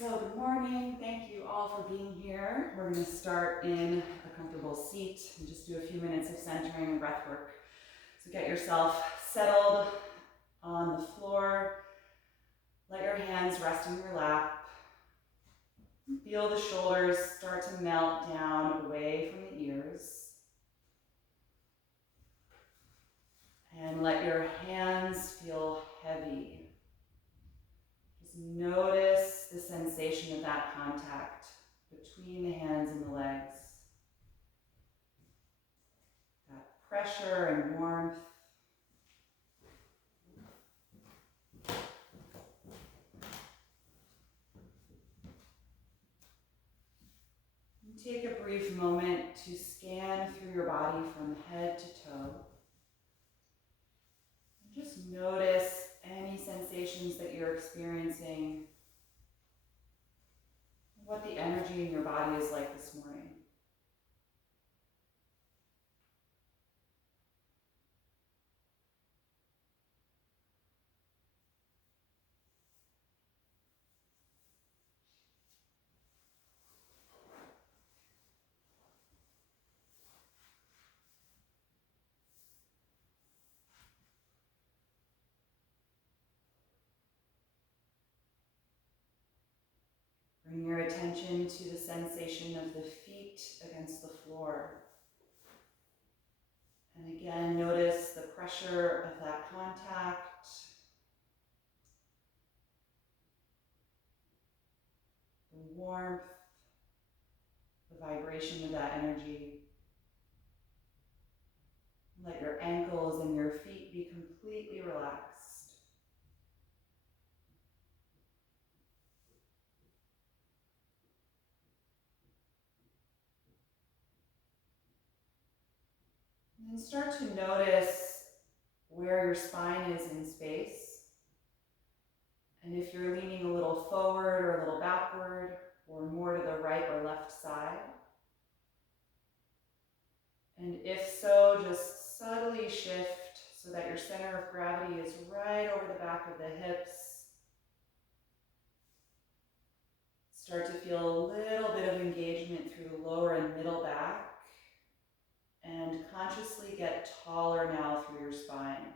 So good morning. Thank you all for being here. We're going to start in a comfortable seat and just do a few minutes of centering and breath work. So get yourself settled on the floor. Let your hands rest in your lap. Feel the shoulders start to melt down away from the ears. And let your hands feel heavy. Just notice the sensation of that contact between the hands and the legs. That pressure and warmth. And take a brief moment to scan through your body from head to toe. And just notice any sensations that you're experiencing, what the energy in your body is like this morning. Bring your attention to the sensation of the feet against the floor. And again, notice the pressure of that contact. The warmth, the vibration of that energy. Let your ankles and your feet be completely relaxed. And then start to notice where your spine is in space. And if you're leaning a little forward or a little backward, or more to the right or left side. And if so, just subtly shift so that your center of gravity is right over the back of the hips. Start to feel a little bit of engagement through the lower and middle back. And consciously get taller now through your spine.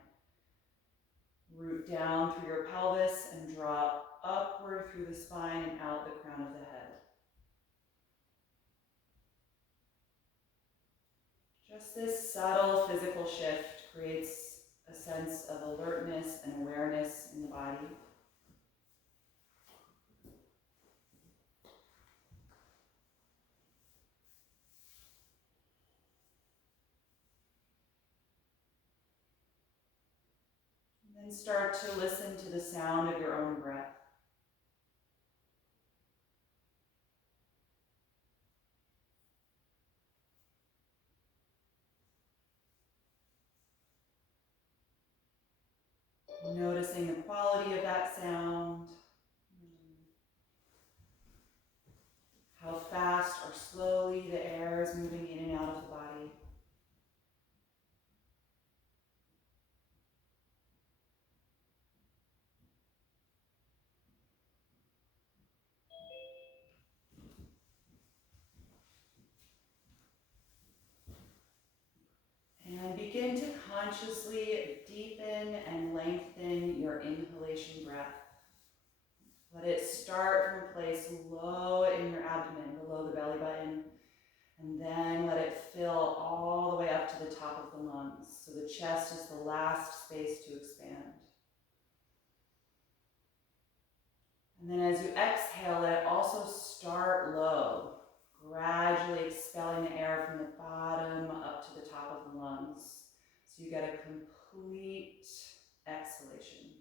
Root down through your pelvis and draw upward through the spine and out the crown of the head. Just this subtle physical shift creates a sense of alertness and awareness in the body. And then start to listen to the sound of your own breath. Noticing the quality of that sound, how fast or slowly the air is moving in and out of the body. And begin to consciously deepen and lengthen your inhalation breath. Let it start from a place low in your abdomen, below the belly button, and then let it fill all the way up to the top of the lungs. So the chest is the last space to expand. And then as you exhale, let it also start low, gradually expelling the air from the bottom up to the top of the lungs. So you get a complete exhalation.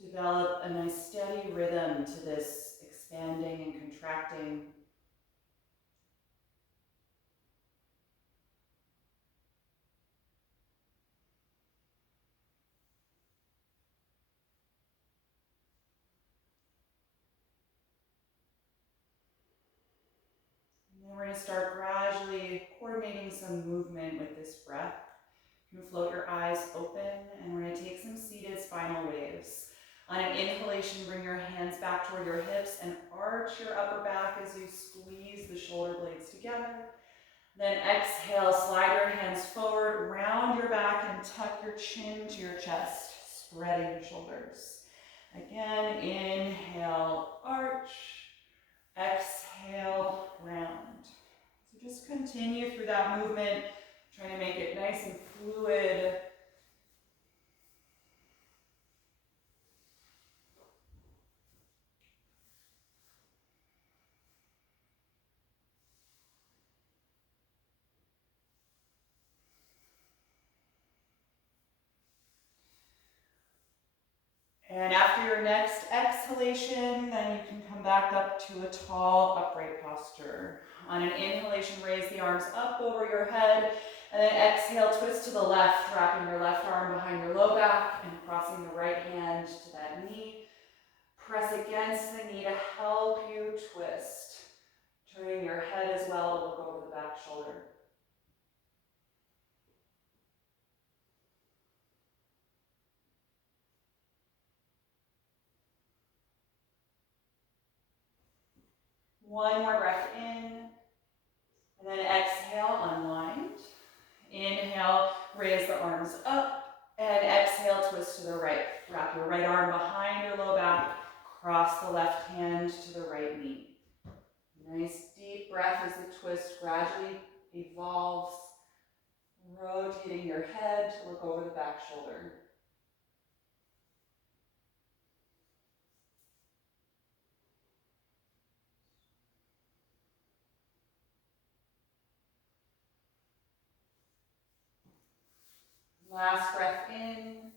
Develop a nice steady rhythm to this expanding and contracting. And we're going to start gradually coordinating some movement with this breath. You can float your eyes open, and we're going to take some seated spinal waves. On an inhalation, bring your hands back toward your hips and arch your upper back as you squeeze the shoulder blades together. Then exhale, slide your hands forward, round your back, and tuck your chin to your chest, spreading the shoulders. Again, inhale, arch. Exhale, round. So just continue through that movement, trying to make it nice and fluid. And after your next exhalation, then you can come back up to a tall upright posture. On an inhalation, raise the arms up over your head, and then exhale, twist to the left, wrapping your left arm behind your low back and crossing the right hand to that knee. Press against the knee to help you twist. Turning your head as well to look over the back shoulder. One more breath in, and then exhale, unwind. Inhale, raise the arms up, and exhale, twist to the right. Wrap your right arm behind your low back, cross the left hand to the right knee. Nice deep breath as the twist gradually evolves, rotating your head to look over the back shoulder. Last breath in,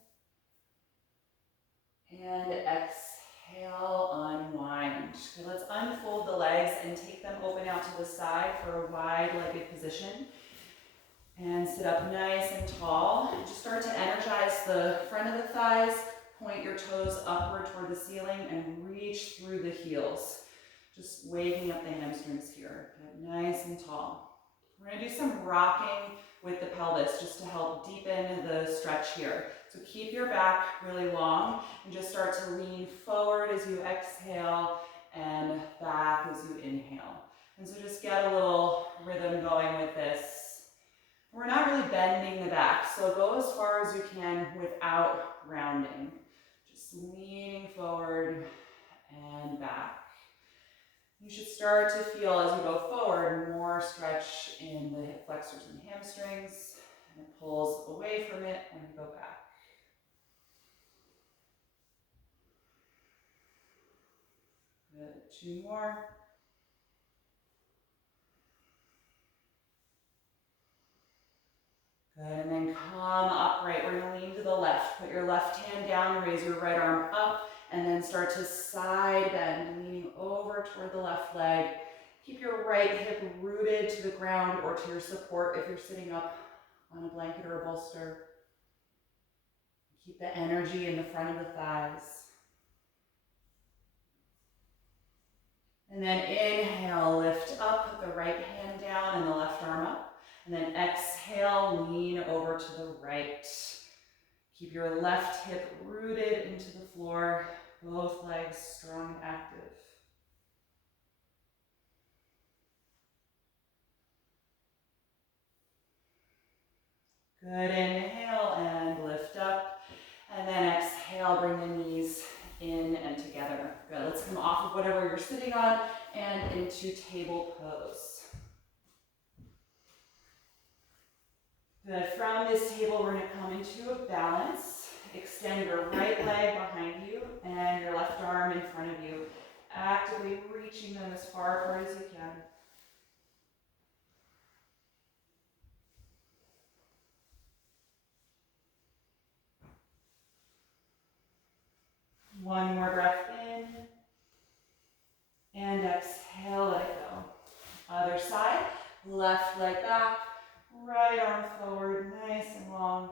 and exhale, unwind. Okay, let's unfold the legs and take them open out to the side for a wide-legged position. And sit up nice and tall. And just start to energize the front of the thighs, point your toes upward toward the ceiling, and reach through the heels. Just waking up the hamstrings here. Get nice and tall. We're going to do some rocking with the pelvis just to help deepen the stretch here. So keep your back really long and just start to lean forward as you exhale and back as you inhale. And so just get a little rhythm going with this. We're not really bending the back, so go as far as you can without rounding. Just leaning forward and back. You should start to feel as you go forward more stretch in the hip flexors and hamstrings, and it pulls away from it when you go back. Good. 2 more. Good, and then come upright. We're going to lean to the left. Put your left hand down, raise your right arm up, and then start to side bend, leaning over toward the left leg. Keep your right hip rooted to the ground or to your support if you're sitting up on a blanket or a bolster. Keep the energy in the front of the thighs. And then inhale, lift up, put the right hand down and the left arm up. And then exhale, lean over to the right. Keep your left hip rooted into the floor, both legs strong and active. Good, inhale and lift up. And then exhale, bring the knees in and together. Good, let's come off of whatever you're sitting on and into table pose. Good, from this table we're going to come into a balance. Extend your right leg behind you and your left arm in front of you. Actively reaching them as far apart as you can. One more breath in. And exhale, let it go. Other side, left leg back, right arm forward, nice and long.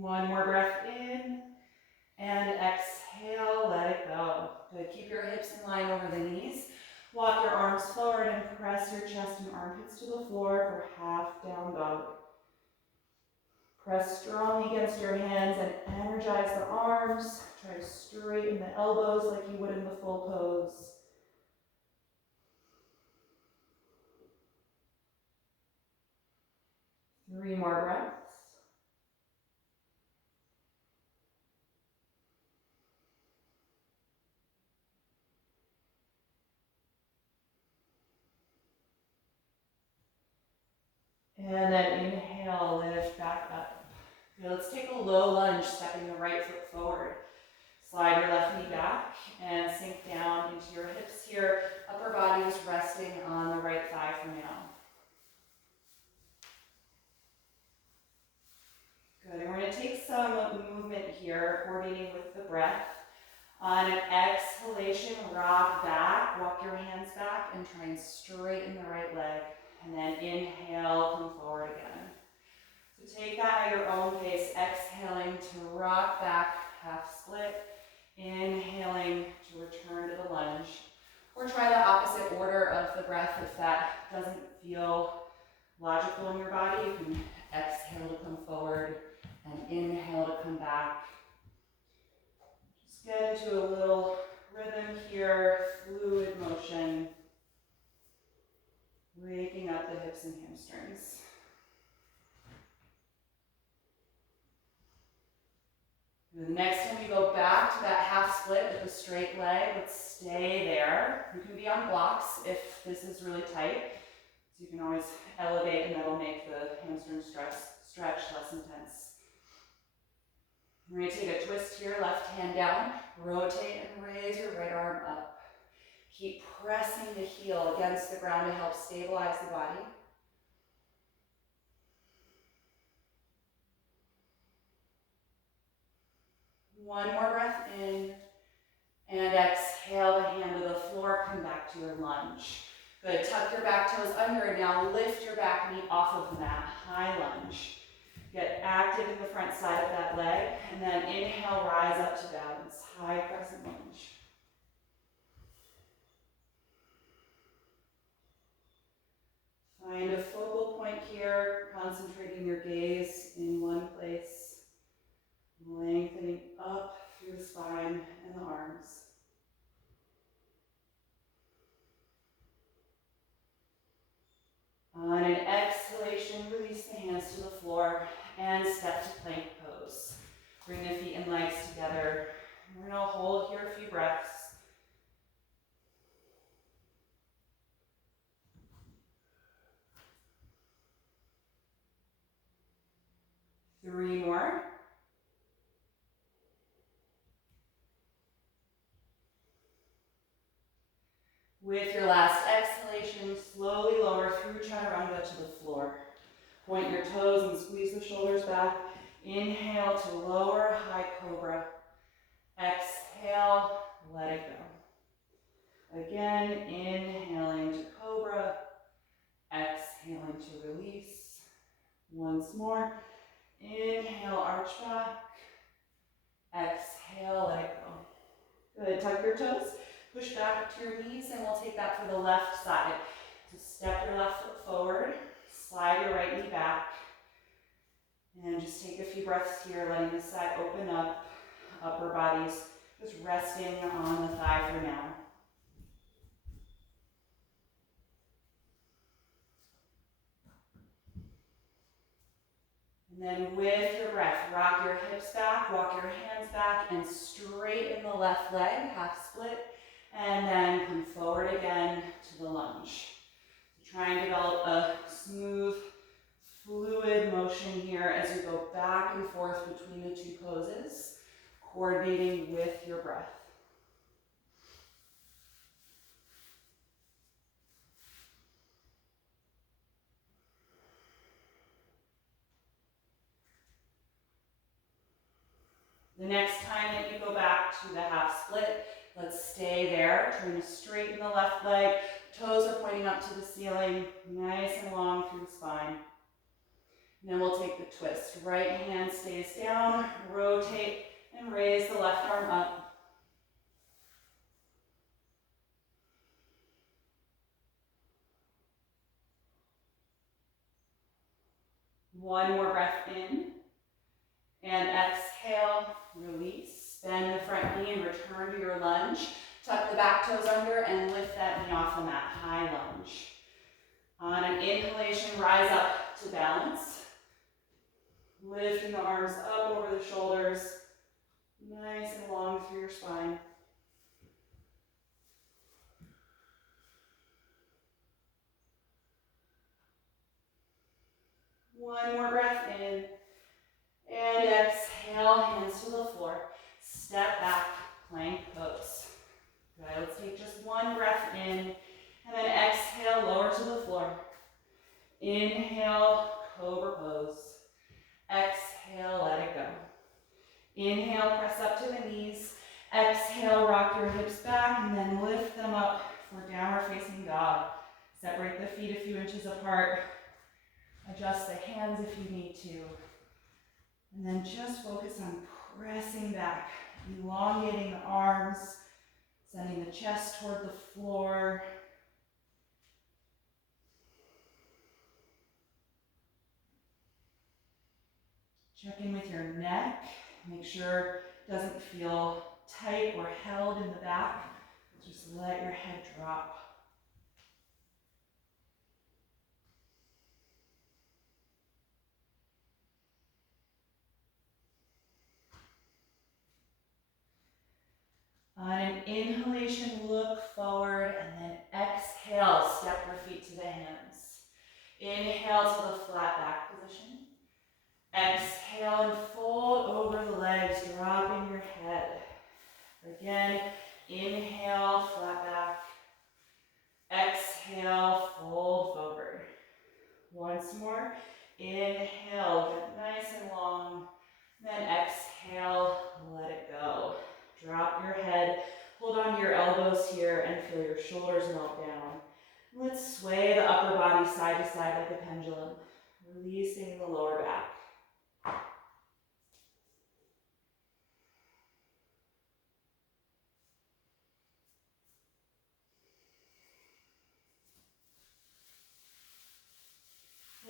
One more breath in, and exhale, let it go. Good, keep your hips in line over the knees. Walk your arms forward and press your chest and armpits to the floor for half down dog. Press strongly against your hands and energize the arms. Try to straighten the elbows like you would in the full pose. Three more breaths. And then inhale, lift back up. Okay, let's take a low lunge, stepping the right foot forward. Slide your left knee back and sink down into your hips here. Upper body is resting on the right thigh for now. Good, and we're going to take some movement here, coordinating with the breath. On an exhalation, rock back, walk your hands back, and try and straighten the right leg. And then inhale, come forward again. So take that at your own pace, exhaling to rock back, half split. Inhaling to return to the lunge. Or try the opposite order of the breath if that doesn't feel logical in your body. You can exhale to come forward and inhale to come back. Just get into a little rhythm here, fluid motion, waking up the hips and hamstrings. The next time you go back to that half split with a straight leg, let's stay there. You can be on blocks if this is really tight. So you can always elevate and that'll make the hamstring stretch less intense. We're going to take a twist here, left hand down, rotate and raise your right arm up. Keep pressing the heel against the ground to help stabilize the body. One more breath in, and exhale the hand to the floor, come back to your lunge. Good, tuck your back toes under, and now lift your back knee off of the mat, high lunge. Get active in the front side of that leg, and then inhale, rise up to balance, high crescent lunge. Find a focal point here, concentrating your gaze in one place. Lengthening up through the spine and the arms. On an exhalation, release the hands to the floor and step to plank pose. Bring the feet and legs together. We're going to hold here a few breaths. Three more. With your last exhalation, slowly lower through chaturanga to the floor. Point your toes and squeeze the shoulders back. Inhale to lower, high cobra. Exhale, let it go. Again, inhaling to cobra. Exhaling to release. Once more. Inhale, arch back. Exhale, let it go. Good, tuck your toes. Push back up to your knees, and we'll take that for the left side. So step your left foot forward, slide your right knee back, and just take a few breaths here, letting this side open up, upper body's just resting on the thigh for now. And then with your breath, rock your hips back, walk your hands back, and straighten the left leg, half split. And then come forward again to the lunge. Try and develop a smooth, fluid motion here as you go back and forth between the two poses, coordinating with your breath. The next time that you go back to the half split, let's stay there, trying to straighten the left leg. Toes are pointing up to the ceiling, nice and long through the spine. And then we'll take the twist. Right hand stays down, rotate, and raise the left arm up. One more breath in. And exhale, release. Bend the front knee and return to your lunge. Tuck the back toes under and lift that knee off the mat, high lunge. On an inhalation, rise up to balance. Lifting the arms up over the shoulders, nice and long through your spine. One more breath in. And exhale, hands to the floor. Step back, plank pose. Good, let's take just one breath in, and then exhale, lower to the floor. Inhale, cobra pose. Exhale, let it go. Inhale, press up to the knees. Exhale, rock your hips back, and then lift them up for downward facing dog. Separate the feet a few inches apart. Adjust the hands if you need to. And then just focus on pressing back, elongating the arms, sending the chest toward the floor. Check in with your neck. Make sure it doesn't feel tight or held in the back. Just let your head drop. On an inhalation, look forward, and then exhale, step your feet to the hands. Inhale to the flat back position. Exhale and fold over the legs, dropping your head. Again, inhale, flat back. Exhale, fold forward. Once more, inhale, get nice and long. Then exhale, let it go. Drop your head, hold on to your elbows here and feel your shoulders melt down. Let's sway the upper body side to side like a pendulum, releasing the lower back.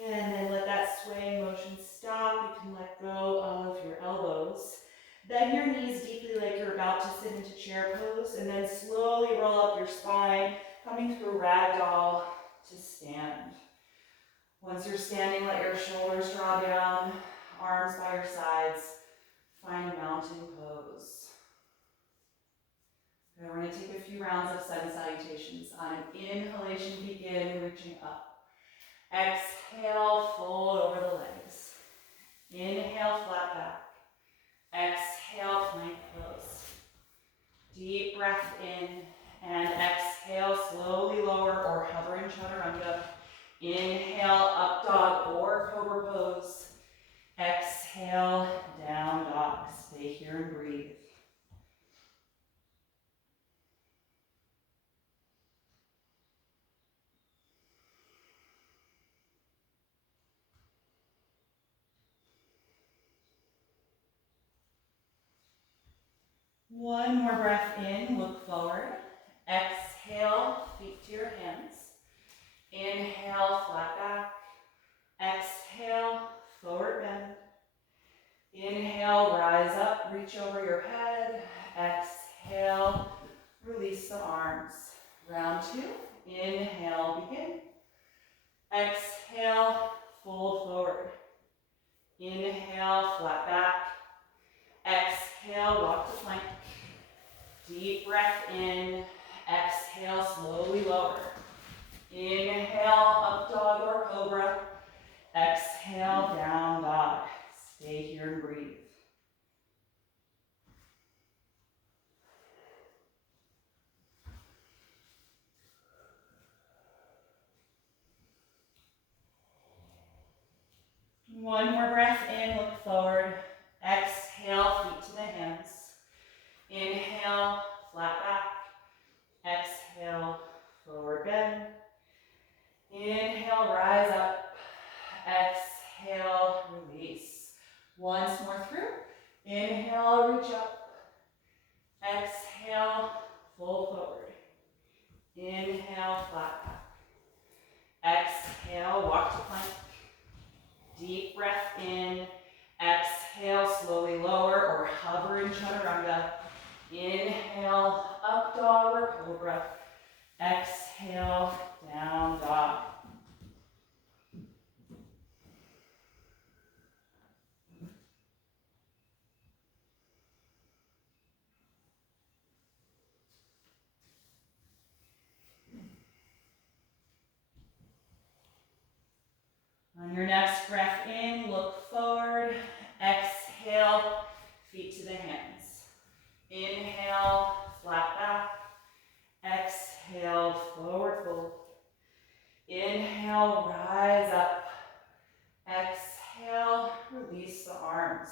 And then let that swaying motion stop. You can let go of your elbows. Bend your knees deeply like you're about to sit into chair pose, and then slowly roll up your spine, coming through ragdoll to stand. Once you're standing, let your shoulders draw down, arms by your sides. Find mountain pose. Okay, we're going to take a few rounds of sun salutations. On an inhalation, begin reaching up. Exhale, fold over the legs. Inhale, flat back. Exhale, plank pose. Deep breath in and exhale, slowly lower or hover in chaturanga. Inhale, up dog or cobra pose. Exhale, down dog. Stay here and breathe. One more breath in, look forward. Exhale, feet to your hands. Inhale, flat back. Exhale, forward bend. Inhale, rise up, reach over your head. Exhale, release the arms. Round two, inhale, begin. Exhale, fold forward. Inhale, flat back. Exhale, walk to plank. Deep breath in. Exhale, slowly lower. Inhale, up dog or cobra. Exhale, down dog. Stay here and breathe. One more breath in, look forward. Exhale, feet to the hands. Inhale, flat back. Exhale, forward bend. Inhale, rise up. exhale, release. Once more through. Inhale, reach up. Exhale, fold forward. Inhale, flat back. Exhale, walk to plank. Deep breath in. Exhale, slowly lower or hover in chaturanga. Inhale, up dog or cobra. Exhale, down dog. On your next breath in, look forward. Exhale, feet to the hands. Inhale, flat back. Exhale, forward fold. Inhale, rise up. Exhale, release the arms.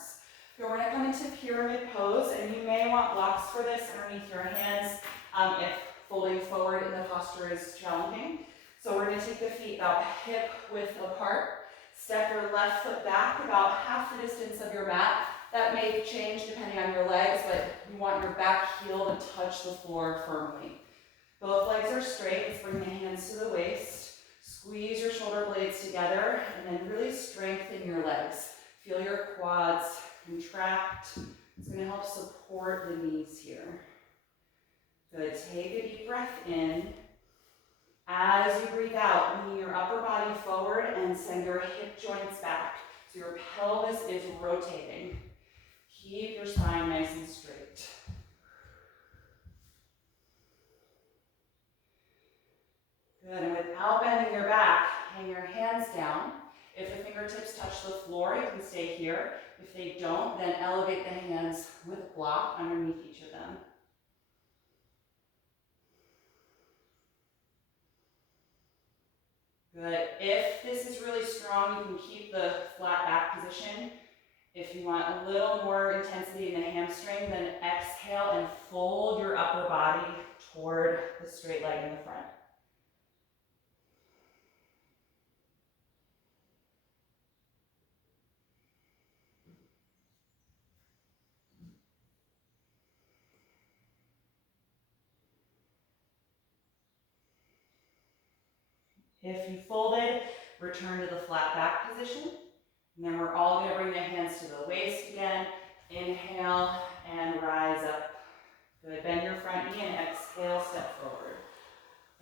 You're going to come into pyramid pose, and you may want blocks for this underneath your hands if folding forward in the posture is challenging. So we're going to take the feet about hip width apart. Step your left foot back about half the distance of your mat. That may change depending on your legs, but you want your back heel to touch the floor firmly. Both legs are straight. Let's bring the hands to the waist. Squeeze your shoulder blades together and then really strengthen your legs. Feel your quads contract. It's going to help support the knees here. Good. Take a deep breath in. As you breathe out, lean your upper body forward and send your hip joints back. So your pelvis is rotating. Keep your spine nice and straight. Good, and without bending your back, hang your hands down. If the fingertips touch the floor, you can stay here. If they don't, then elevate the hands with a block underneath each of them. Good. If this is really strong, you can keep the flat back position. If you want a little more intensity in the hamstring, then exhale and fold your upper body toward the straight leg in the front. If you folded, return to the flat back position. And then we're all going to bring the hands to the waist again. Inhale and rise up. Good. Bend your front knee and exhale, step forward.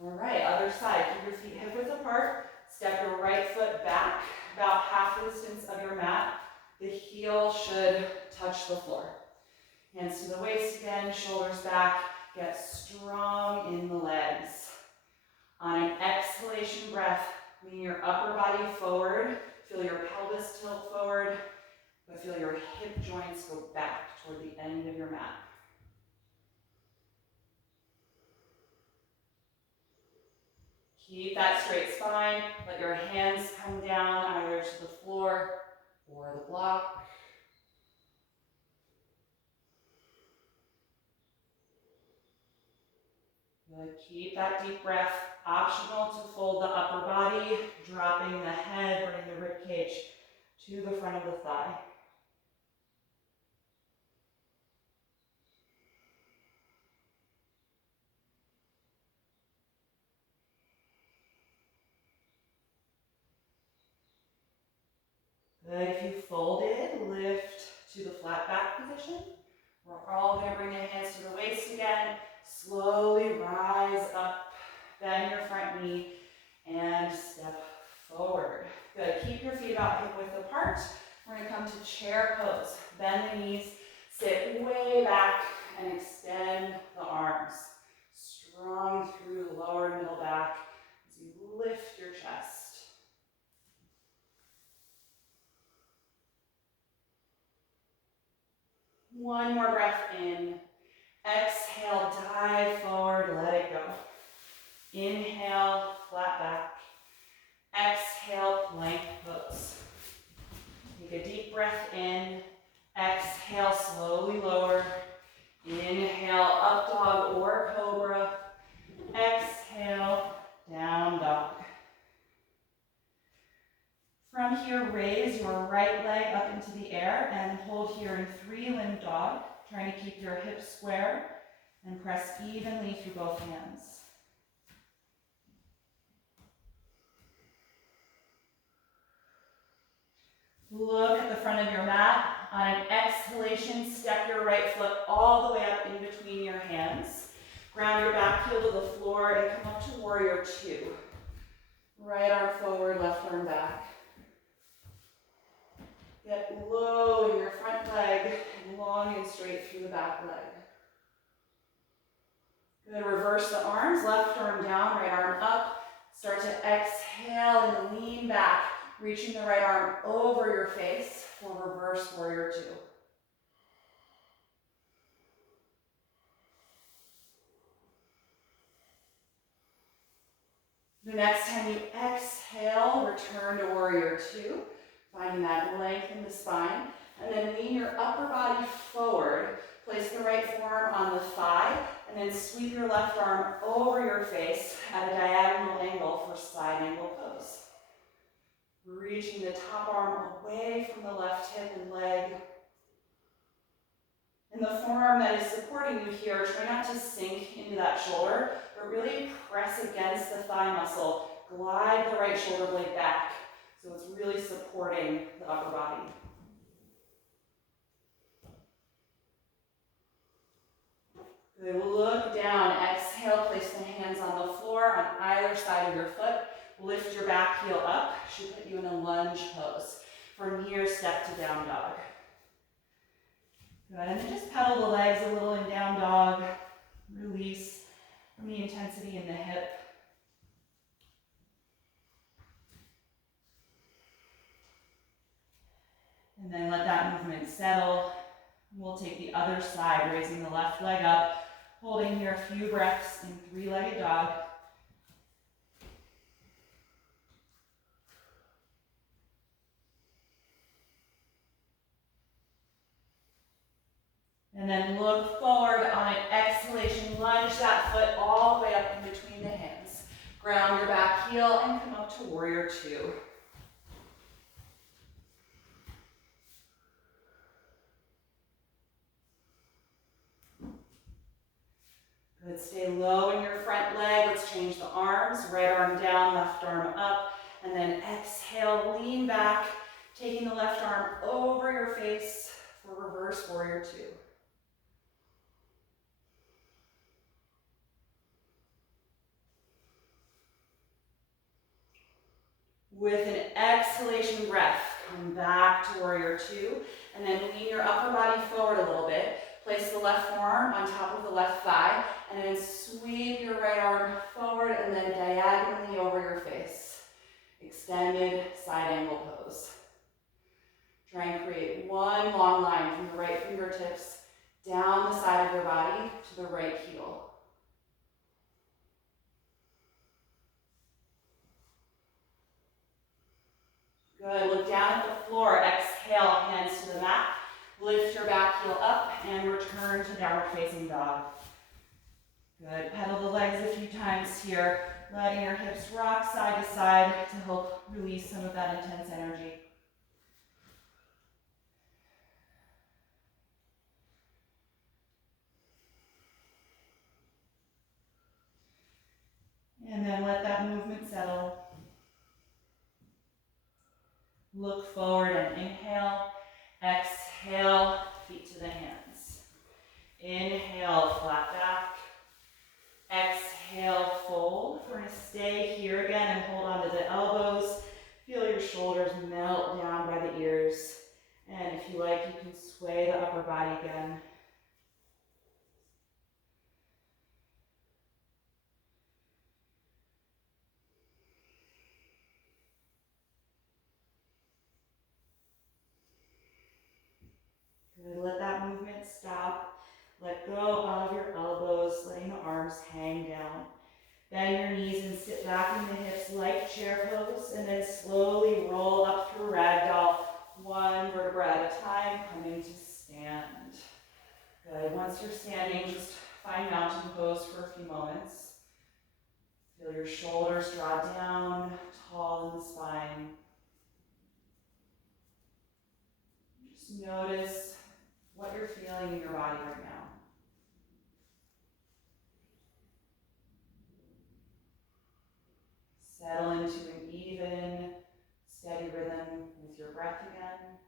All right, other side. Keep your feet hip width apart. Step your right foot back about half the distance of your mat. The heel should touch the floor. Hands to the waist again, shoulders back. Get strong in the legs. On an exhalation breath, lean your upper body forward. Feel your pelvis tilt forward, but feel your hip joints go back toward the end of your mat. Keep that straight spine. Let your hands come down either to the floor or the block. Good. Keep that deep breath. Optional to fold the upper body, dropping the head, bringing the ribcage to the front of the thigh. Good. If you folded, lift to the flat back position. We're all going to bring the hands to the waist again. Slowly rise up. Bend your front knee and step forward. Good. Keep your feet about hip width apart. We're going to come to chair pose. Bend the knees, sit way back, and extend the arms. Strong through the lower and middle back as you lift your chest. One more breath in. Exhale, dive forward, let it go. Inhale, flat back. Exhale, plank pose. Take a deep breath in. Exhale, slowly lower. Inhale, up dog or cobra. Exhale, down dog. From from here, raise your right leg up into the air and hold here in three-limb dog, trying to keep your hips square and press evenly through both hands. Look at the front of your mat. On an exhalation, step your right foot all the way up in between your hands. Ground your back heel to the floor and come up to warrior two. Right arm forward, left arm back. Get low in your front leg and long and straight through the back leg. Good, reverse the arms, left arm down, right arm up. Start to exhale and lean back, reaching the right arm over your face for reverse warrior two. The next time you exhale, return to warrior two, finding that length in the spine, and then lean your upper body forward. Place the right forearm on the thigh, and then sweep your left arm over your face at a diagonal angle for side angle pose. Reaching the top arm away from the left hip and leg. And the forearm that is supporting you here, try not to sink into that shoulder, but really press against the thigh muscle. Glide the right shoulder blade back, so it's really supporting the upper body. Good, look down, exhale, place the hands on the floor on either side of your foot. Lift your back heel up, should put you in a lunge pose. From here, step to down dog. Good, and then just pedal the legs a little in down dog. Release from the intensity in the hip. And then let that movement settle. We'll take the other side, raising the left leg up, holding here a few breaths in three-legged dog. And then look forward on an exhalation, lunge that foot all the way up in between the hands. Ground your back heel and come up to warrior two. Good, stay low in your front leg. Let's change the arms. Right arm down, left arm up. And then exhale, lean back, taking the left arm over your face for reverse warrior two. With an exhalation breath, come back to warrior two, and then lean your upper body forward a little bit. Place the left forearm on top of the left thigh, and then sweep your right arm forward and then diagonally over your face. Extended side angle pose. Try and create one long line from the right fingertips down the side of your body to the right heel. Good, look down at the floor, exhale, hands to the mat. Lift your back heel up and return to downward facing dog. Good, pedal the legs a few times here, letting your hips rock side to side to help release some of that intense energy. And then let that movement settle. Look forward and inhale. Exhale, feet to the hands. Inhale, flat back. Exhale, fold. We're going to stay here again and hold on to the elbows. Feel your shoulders melt down by the ears. And if you like, you can sway the upper body again. Good. Let that movement stop. Let go of your elbows, letting the arms hang down. Bend your knees and sit back in the hips like chair pose, and then slowly roll up through ragdoll, one vertebra at a time, coming to stand. Good. Once you're standing, just find mountain pose for a few moments. Feel your shoulders draw down, tall in the spine. notice what you're feeling in your body right now. Settle into an even, steady rhythm with your breath again.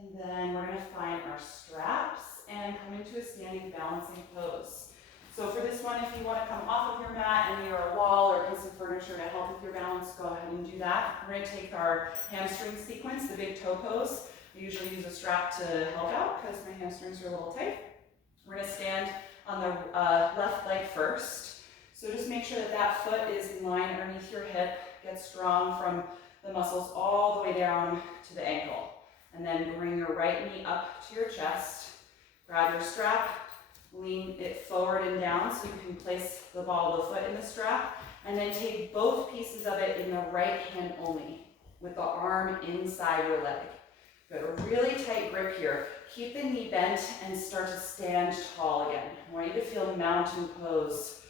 And then we're going to find our straps and come into a standing balancing pose. So for this one, if you want to come off of your mat and near a wall or piece of furniture to help with your balance, go ahead and do that. We're going to take our hamstring sequence, the big toe pose. I usually use a strap to help out because my hamstrings are a little tight. We're going to stand on the left leg first. So just make sure that that foot is in line underneath your hip. Get strong from the muscles all the way down to the ankle. And then bring your right knee up to your chest. Grab your strap, lean it forward and down so you can place the ball of the foot in the strap. And then take both pieces of it in the right hand only, with the arm inside your leg. Good, a really tight grip here. Keep the knee bent and start to stand tall again. I want you to feel mountain pose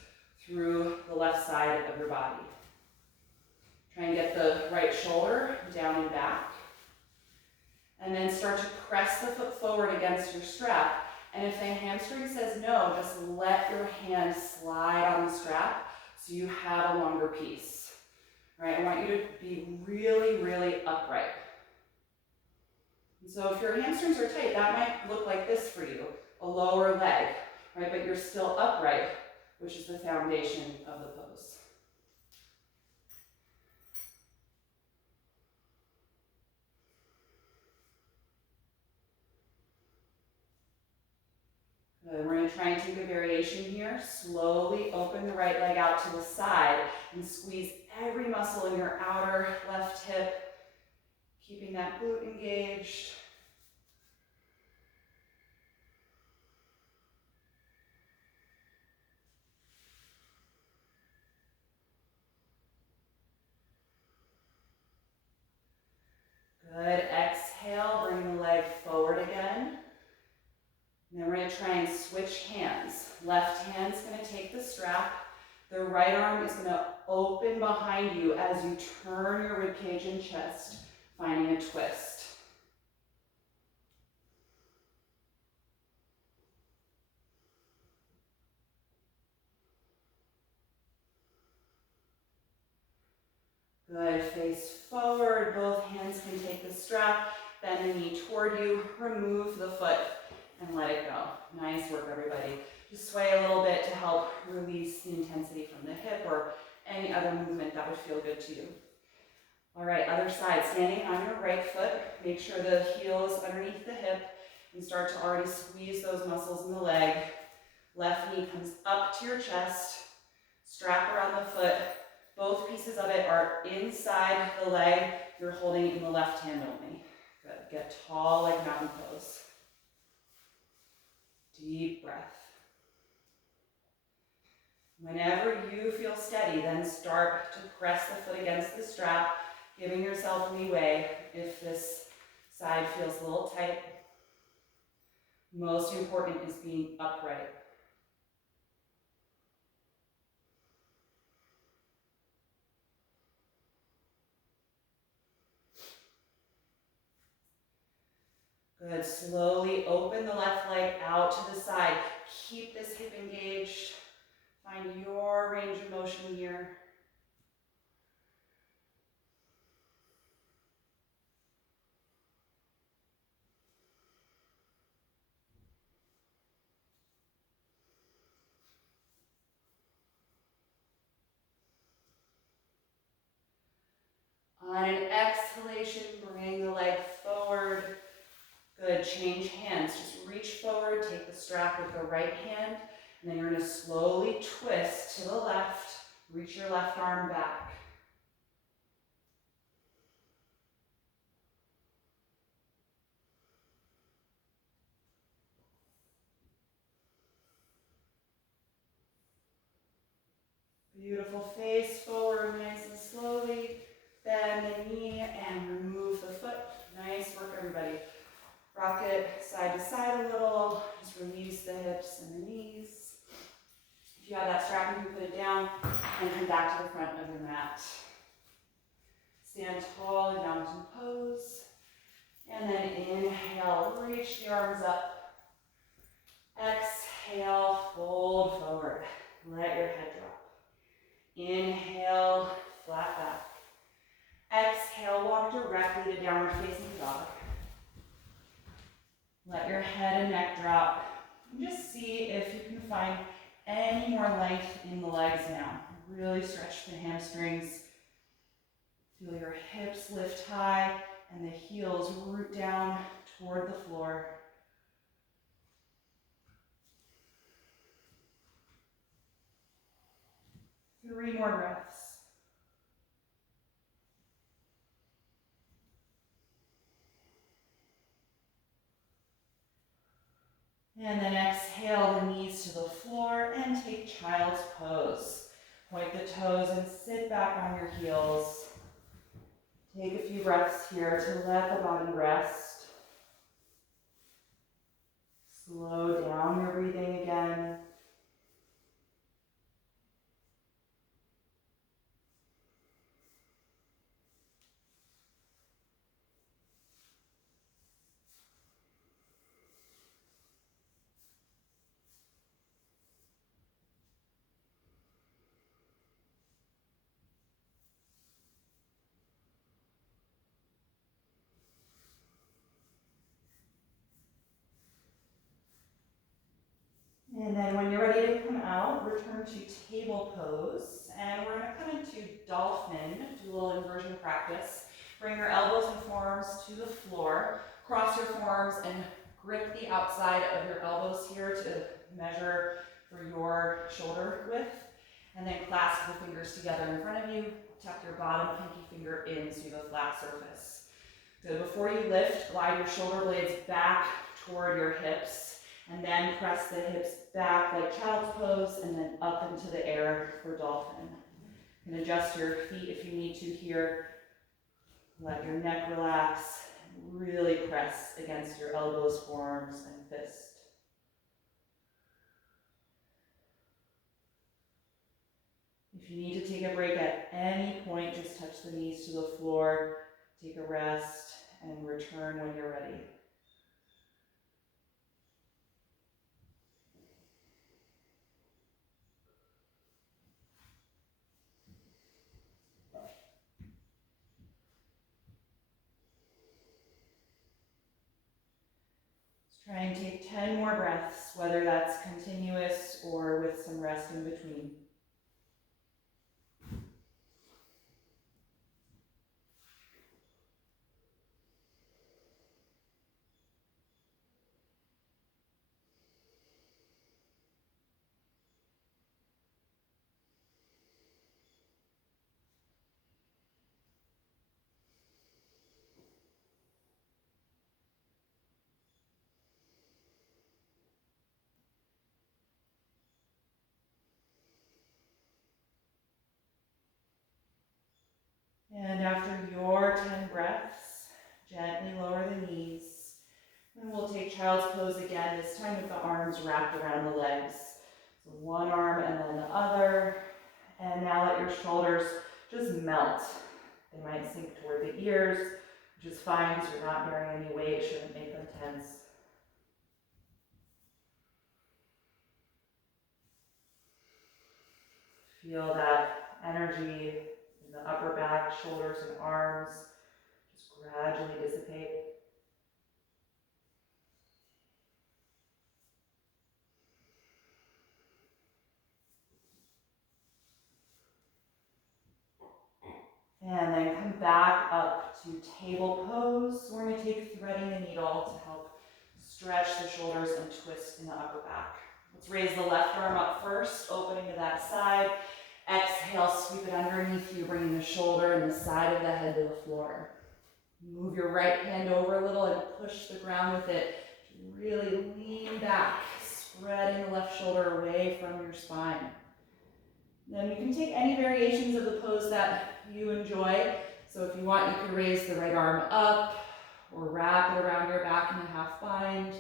through the left side of your body. Try and get the right shoulder down and back. And then start to press the foot forward against your strap. And if the hamstring says no, just let your hand slide on the strap so you have a longer piece. All right, I want you to be really, really upright. And so if your hamstrings are tight, that might look like this for you, a lower leg, right? But you're still upright, which is the foundation of the pose. Good. We're going to try and take a variation here. Slowly open the right leg out to the side and squeeze every muscle in your outer left hip, keeping that glute engaged. Good. Exhale, bring the leg forward again. And then we're going to try and switch hands. Left hand's going to take the strap. The right arm is going to open behind you as you turn your ribcage and chest, finding a twist. Good. Face forward. Both hands can take the strap. Bend the knee toward you. Remove the foot and let it go. Nice work, everybody. Just sway a little bit to help release the intensity from the hip or any other movement that would feel good to you. All right, other side. Standing on your right foot. Make sure the heel is underneath the hip and start to already squeeze those muscles in the leg. Left knee comes up to your chest. Strap around the foot. Both pieces of it are inside the leg. You're holding it in the left hand only. Good. Get tall like mountain pose. Deep breath. Whenever you feel steady, then start to press the foot against the strap, giving yourself leeway if this side feels a little tight. Most important is being upright. Good. Slowly open the left leg out to the side. Keep this hip engaged. Find your range of motion here. On an exhalation, bring the leg forward. Good. Change hands. Just reach forward, take the strap with the right hand, and then you're going to slowly twist to the left. Reach your left arm back. Beautiful. Face forward, nice and slowly. Bend the knee and remove the foot. Nice work, everybody. Rock it side to side a little. Just release the hips and the knees. If you have that strap, you can put it down and come back to the front of your mat. Stand tall in mountain pose. And then inhale, reach the arms up. Exhale, fold forward. Let your head drop. Inhale, flat back. Exhale, walk directly to downward facing dog. Let your head and neck drop. And just see if you can find any more length in the legs now. Really stretch the hamstrings. Feel your hips lift high and the heels root down toward the floor. Three more breaths. And then exhale the knees to the floor and take child's pose. Point the toes and sit back on your heels. Take a few breaths here to let the body rest. Slow down your breathing again. And then when you're ready to come out, return to table pose. And we're going to come into dolphin, do a little inversion practice. Bring your elbows and forearms to the floor. Cross your forearms and grip the outside of your elbows here to measure for your shoulder width. And then clasp the fingers together in front of you. Tuck your bottom pinky finger into the flat surface. Good. Before you lift, glide your shoulder blades back toward your hips. And then press the hips back like child's pose and then up into the air for dolphin. You can adjust your feet if you need to here. Let your neck relax. Really press against your elbows, forearms, and fist. If you need to take a break at any point, just touch the knees to the floor, take a rest, and return when you're ready. Try and take 10 more breaths, whether that's continuous or with some rest in between. And after your 10 breaths, gently lower the knees. And we'll take child's pose again, this time with the arms wrapped around the legs. So one arm and then the other. And now let your shoulders just melt. They might sink toward the ears, which is fine because you're not bearing any weight. It shouldn't make them tense. Feel that energy in the upper back, shoulders, and arms just gradually dissipate. And then come back up to table pose. We're going to take threading the needle to help stretch the shoulders and twist in the upper back. Let's raise the left arm up first, opening to that side. Exhale, sweep it underneath you, bringing the shoulder and the side of the head to the floor. Move your right hand over a little and push the ground with it. Really lean back, spreading the left shoulder away from your spine. Then you can take any variations of the pose that you enjoy. So if you want, you can raise the right arm up or wrap it around your back in a half bind.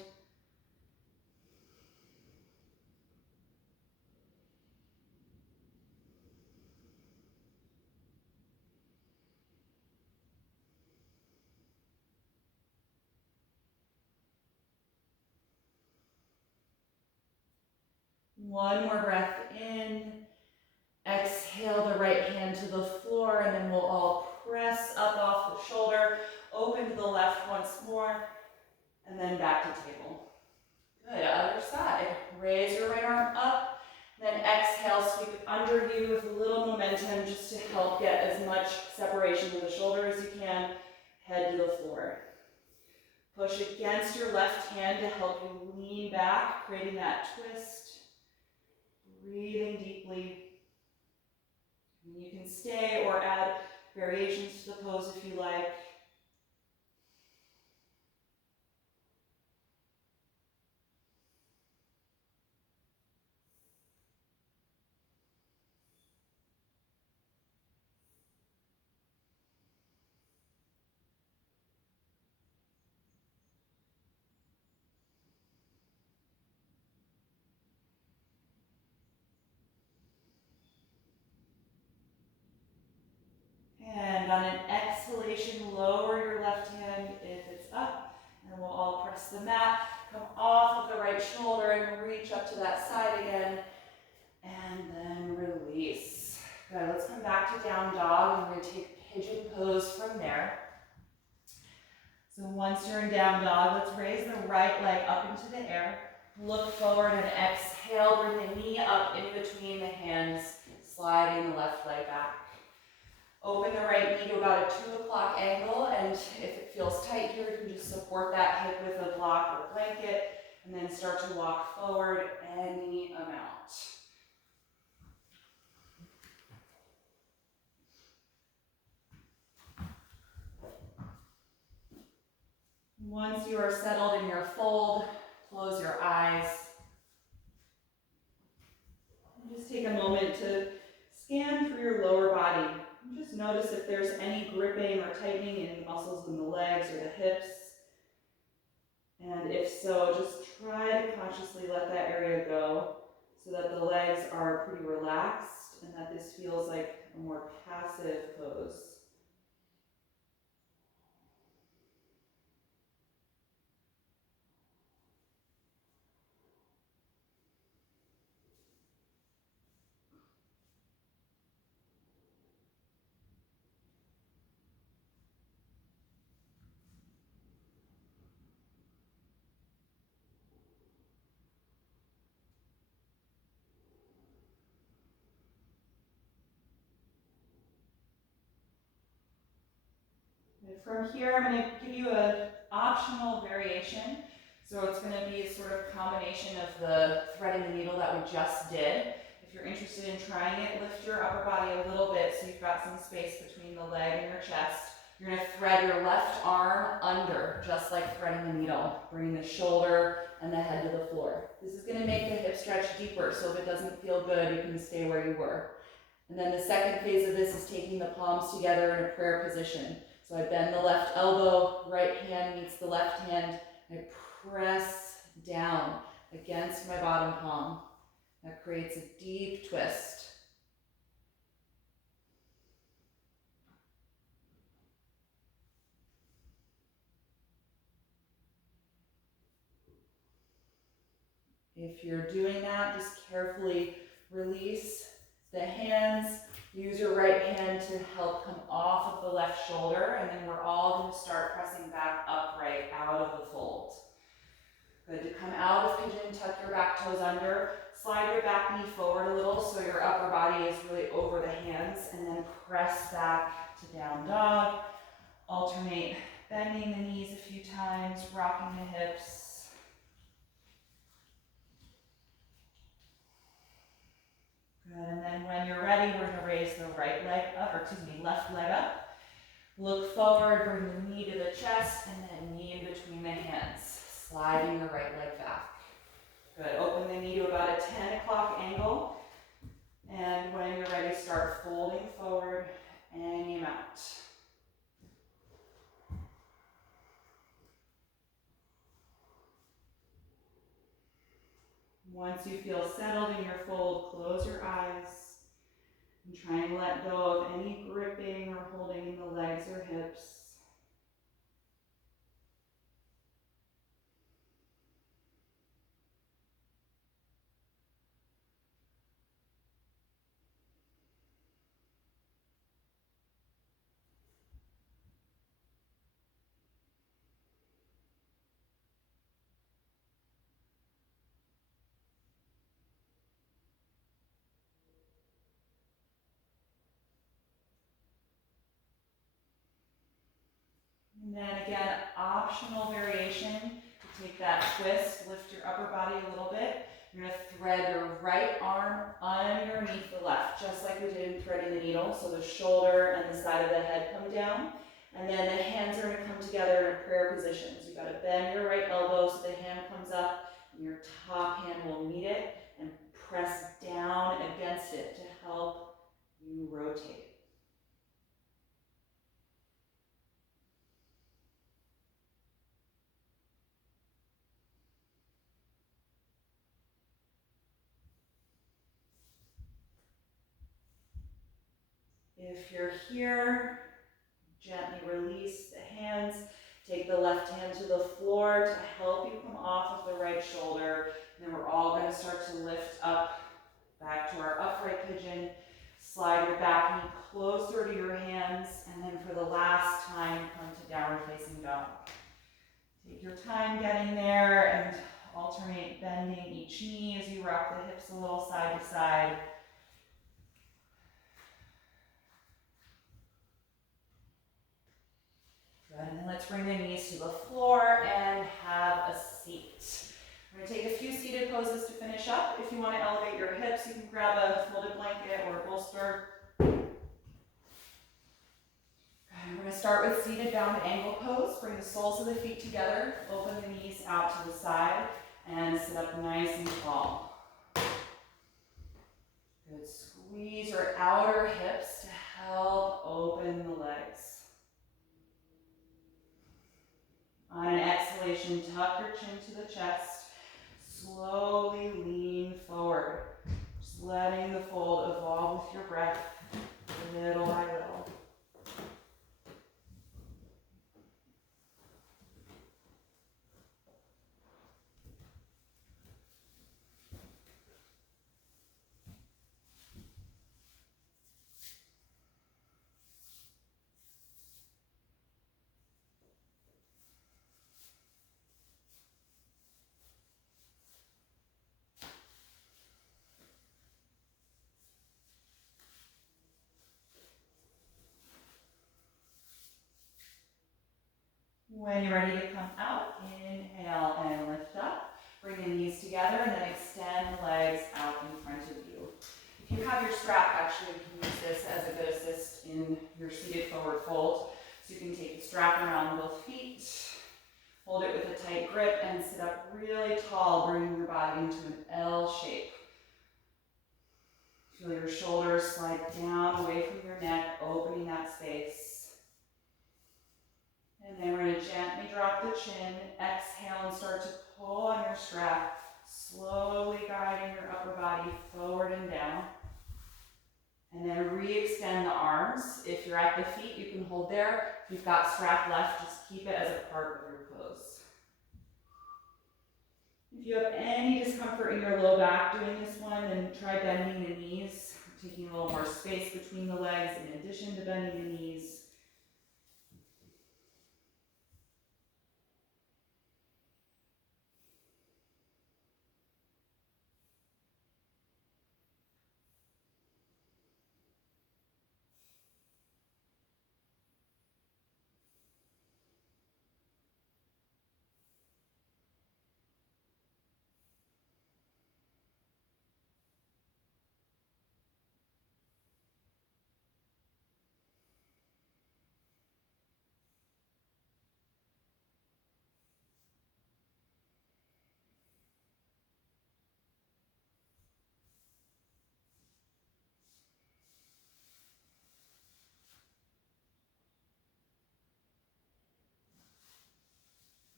One more breath in. Exhale the right hand to the floor, and then we'll all press up off the shoulder, open to the left once more, and then back to table. Good, other side. Raise your right arm up, then exhale, sweep it under you with a little momentum just to help get as much separation with the shoulder as you can. Head to the floor. Push against your left hand to help you lean back, creating that twist. Breathing deeply. You can stay or add variations to the pose if you like. And on an exhalation, lower your left hand if it's up, and we'll all press the mat. Come off of the right shoulder and reach up to that side again, and then release. Good, let's come back to down dog, and we're gonna take pigeon pose from there. So once you're in down dog, let's raise the right leg up into the air. Look forward and exhale, bring the knee up in between the hands, sliding the left leg back. Open the right knee to about a 2 o'clock angle, and if it feels tight here, you can just support that hip with a block or blanket, and then start to walk forward any amount. Once you are settled in your fold, close your eyes. And just take a moment to scan through your lower body. Just notice if there's any gripping or tightening in muscles in the legs or the hips. And if so, just try to consciously let that area go so that the legs are pretty relaxed and that this feels like a more passive pose. From here, I'm going to give you an optional variation. So it's going to be a sort of combination of the threading the needle that we just did. If you're interested in trying it, lift your upper body a little bit so you've got some space between the leg and your chest. You're going to thread your left arm under, just like threading the needle, bringing the shoulder and the head to the floor. This is going to make the hip stretch deeper, so if it doesn't feel good, you can stay where you were. And then the second phase of this is taking the palms together in a prayer position. So I bend the left elbow, right hand meets the left hand, I press down against my bottom palm. That creates a deep twist. If you're doing that, just carefully release the hands. Use your right hand to help come off of the left shoulder, and then we're all going to start pressing back upright out of the fold. Good, to come out of pigeon, tuck your back toes under, slide your back knee forward a little so your upper body is really over the hands, and then press back to down dog. Alternate bending the knees a few times, rocking the hips. Good, and then when you're ready, we're going to raise the left leg up. Look forward, bring the knee to the chest, and then knee in between the hands, sliding the right leg back. Good, open the knee to about a 10 o'clock angle, and when you're ready, start folding forward any amount. Once you feel settled in your fold, close your eyes and try and let go of any gripping or holding in the legs or hips. And then again, optional variation. Take that twist, lift your upper body a little bit. You're going to thread your right arm underneath the left, just like we did in threading the needle. So the shoulder and the side of the head come down. And then the hands are going to come together in a prayer position. So you've got to bend your right elbow so the hand comes up, and your top hand will meet it and press down against it to help you rotate. If you're here, gently release the hands. Take the left hand to the floor to help you come off of the right shoulder. And then we're all going to start to lift up back to our upright pigeon. Slide your back knee closer to your hands. And then for the last time, come to downward facing dog. Take your time getting there and alternate bending each knee as you rock the hips a little side to side. Good, and then let's bring the knees to the floor and have a seat. We're going to take a few seated poses to finish up. If you want to elevate your hips, you can grab a folded blanket or a bolster. And we're going to start with seated bound angle pose. Bring the soles of the feet together, open the knees out to the side, and sit up nice and tall. Good, squeeze your outer hips to help open the legs. On an exhalation, tuck your chin to the chest. Slowly lean forward. Just letting the fold evolve with your breath, little by little. When you're ready to come out, inhale and lift up. Bring the knees together and then extend the legs out in front of you. If you have your strap, actually you can use this as a good assist in your seated forward fold. So you can take the strap around both feet, hold it with a tight grip, and sit up really tall, bringing your body into an L shape. Feel your shoulders slide down away from your neck, opening that space. And then we're going to gently drop the chin, exhale and start to pull on your strap, slowly guiding your upper body forward and down. And then re-extend the arms. If you're at the feet, you can hold there. If you've got strap left, just keep it as a part of your pose. If you have any discomfort in your low back doing this one, then try bending the knees, taking a little more space between the legs in addition to bending the knees.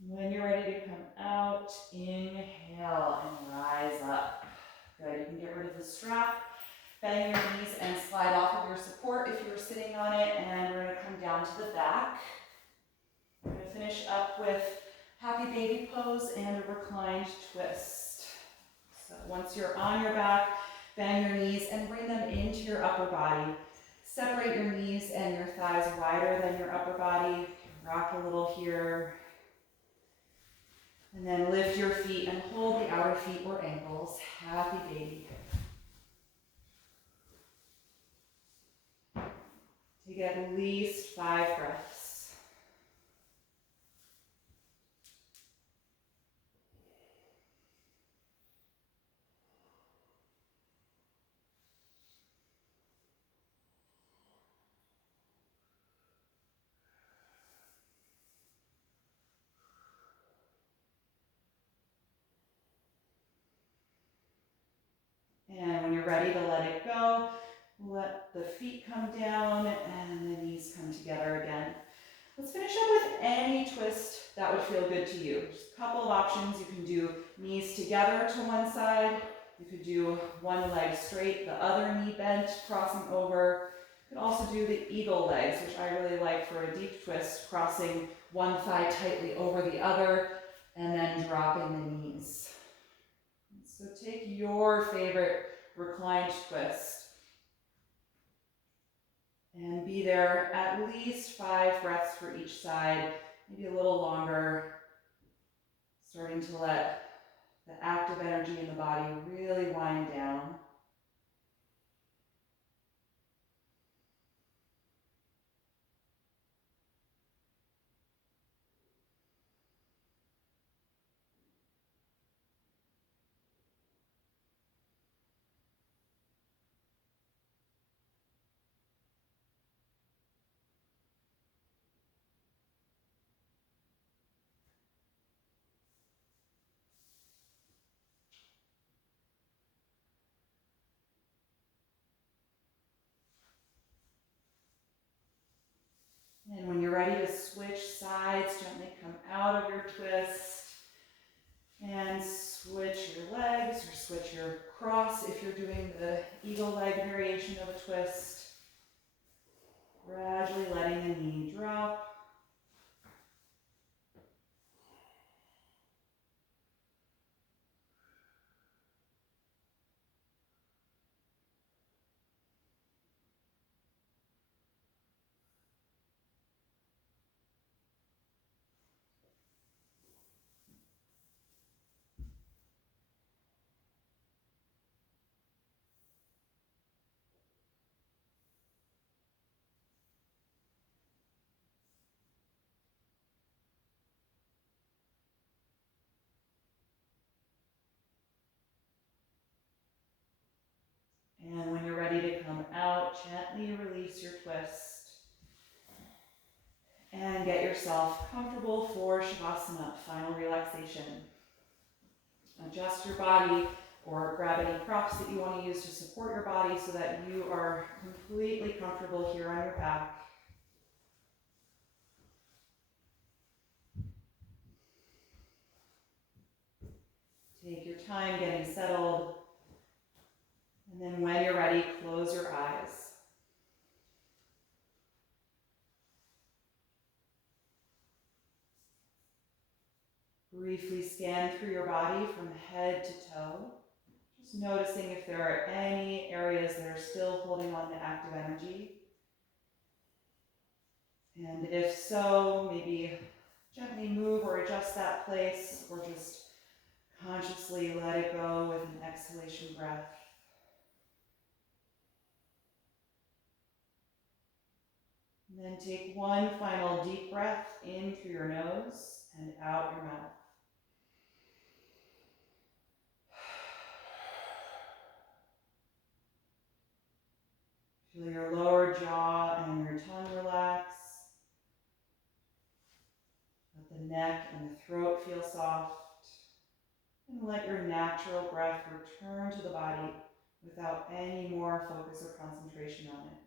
When you're ready to come out, inhale and rise up. Good, you can get rid of the strap, bend your knees and slide off of your support if you were sitting on it, and we're gonna come down to the back. We're gonna finish up with happy baby pose and a reclined twist. So once you're on your back, bend your knees and bring them into your upper body. Separate your knees and your thighs wider than your upper body. Rock a little here. And then lift your feet and hold the outer feet or ankles. Happy baby. Take at least 5 breaths. And when you're ready to let it go, let the feet come down and the knees come together again. Let's finish up with any twist that would feel good to you. Just a couple of options. You can do knees together to one side. You could do one leg straight, the other knee bent, crossing over. You could also do the eagle legs, which I really like for a deep twist, crossing one thigh tightly over the other and then dropping the knees. So take your favorite reclined twist and be there at least 5 breaths for each side, maybe a little longer, starting to let the active energy in the body really wind down. And when you're ready to switch sides, gently come out of your twist and switch your legs or switch your cross if you're doing the eagle leg variation of a twist. Gradually letting the knee drop. And when you're ready to come out, gently release your twist. And get yourself comfortable for Shavasana, final relaxation. Adjust your body or grab any props that you want to use to support your body so that you are completely comfortable here on your back. Take your time getting settled. And then when you're ready, close your eyes. Briefly scan through your body from head to toe. Just noticing if there are any areas that are still holding on to active energy. And if so, maybe gently move or adjust that place, or just consciously let it go with an exhalation breath. And then take one final deep breath in through your nose and out your mouth. Feel your lower jaw and your tongue relax. Let the neck and the throat feel soft. And let your natural breath return to the body without any more focus or concentration on it.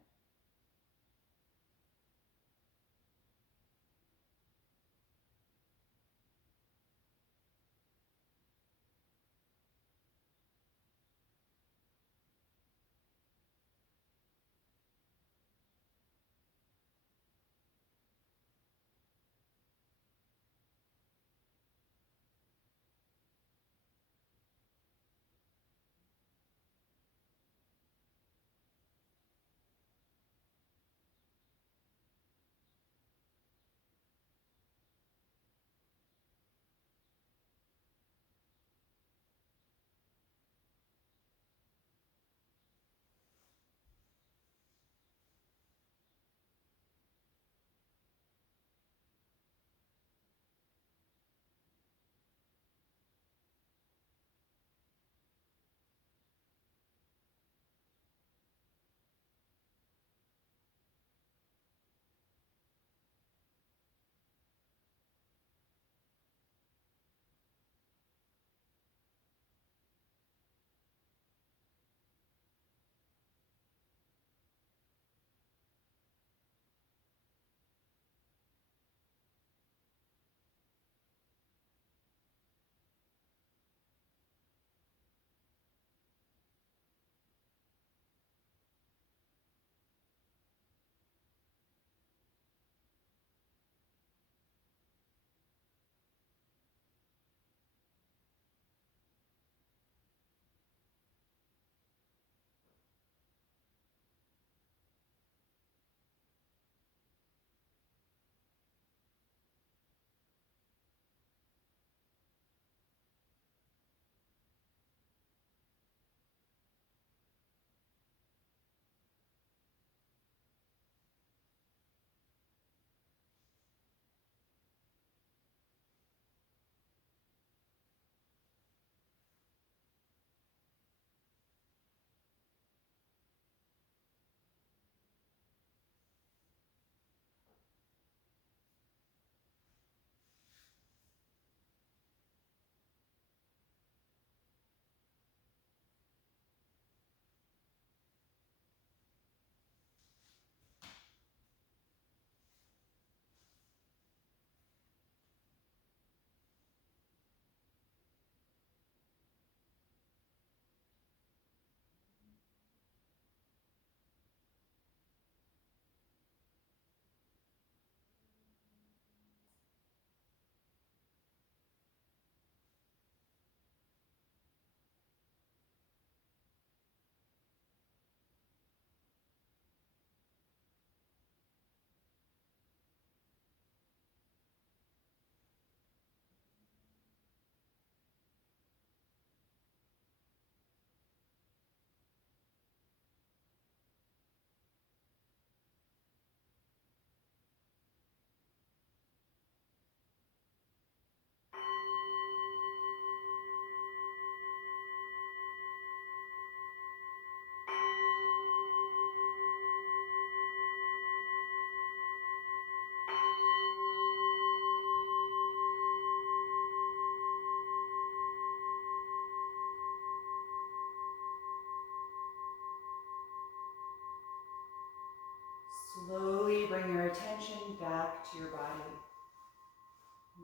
slowly bring your attention back to your body.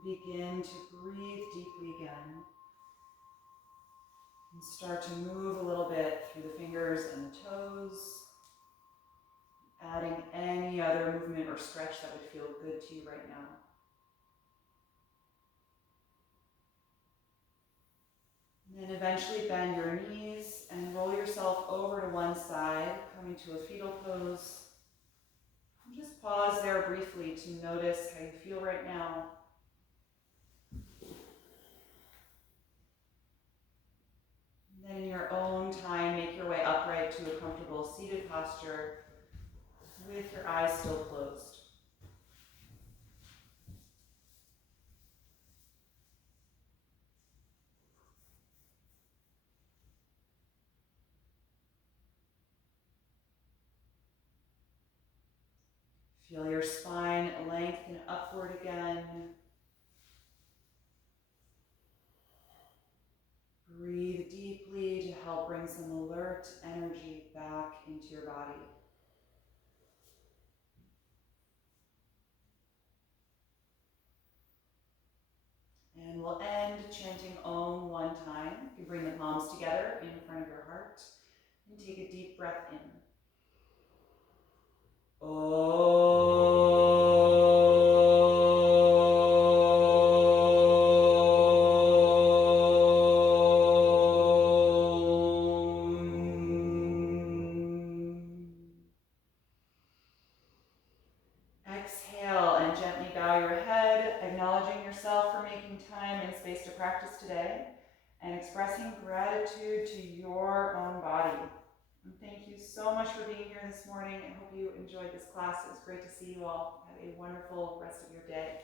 Begin to breathe deeply again. And start to move a little bit through the fingers and the toes, adding any other movement or stretch that would feel good to you right now. And then eventually bend your knees and roll yourself over to one side, coming to a fetal pose. And just pause there briefly to notice how you feel right now. And then in your own time, make your way upright to a comfortable seated posture with your eyes still closed. Feel your spine lengthen upward again. Breathe deeply to help bring some alert energy back into your body. And we'll end chanting Om one time. You can bring the palms together in front of your heart and take a deep breath in. Exhale and gently bow your head, acknowledging yourself for making time and space to practice today, and expressing gratitude to your own body. And thank you so much for being here this morning. I hope you enjoyed this class. It was great to see you all. Have a wonderful rest of your day.